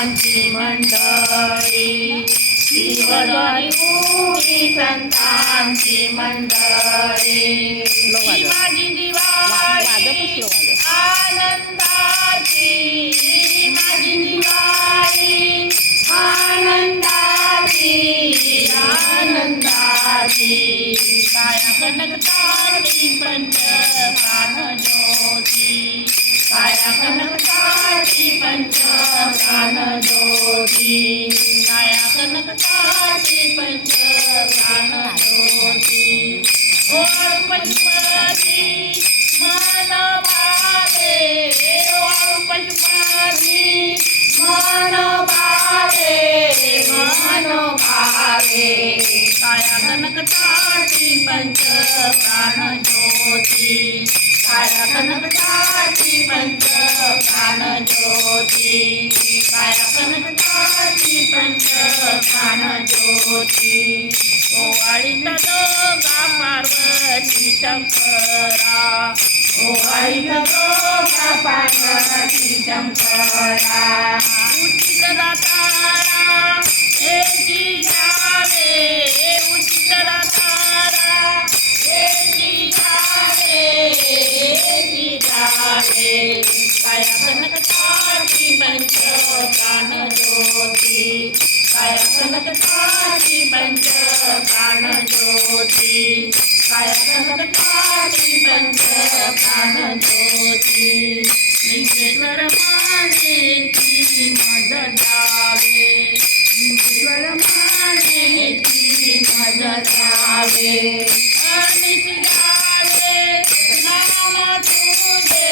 संतांची मंडळी, शिवद्वारी उभी संतांची मंडळी, ही माझी दिवाळी आनंदाची, माझी दिवाळी आनंदाची, आनंदाची, काया कनकताची पंच प्राण ज्योती, काया कनकताची पंच प्राण ज्योती, काया कनकताची पंच प्राण ज्योती, ओळ पशुपती मन भावे, ओळ पशुपती मन भावे, मन भावे, काया कनकताची पंच प्राण ज्योती, काया कनकताची पंच प्राण ज्योती, काया कनकताची पंच प्राण ज्योती, ओवाळीत दोघा पार्वती शंकरा, ओवाळीत दोघा पार्वती शंकरा, उचित दातारा एकी जावे, उचित दातारा एकी जावे, एकी जावे, काया कनकताची पंच प्राण ज्योती, काया कनकताची पंच प्राण ज्योती, काया कनकताची पंच प्राण ज्योती, लिंगेश्वर मानेची मज जावे, लिंगेश्वर मानेची मज जावे, अनिश गावे नाम तुझे,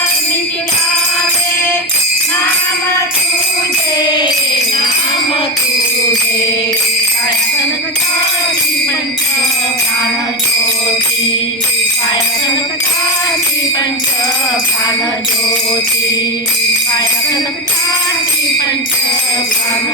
अनिश गावे नाम तुझे, नाम तुझे, काया कनकताची पंच प्राण ज्योती, काया कनकताची पंच प्राण ज्योती, काया कनकताची पंच प्राण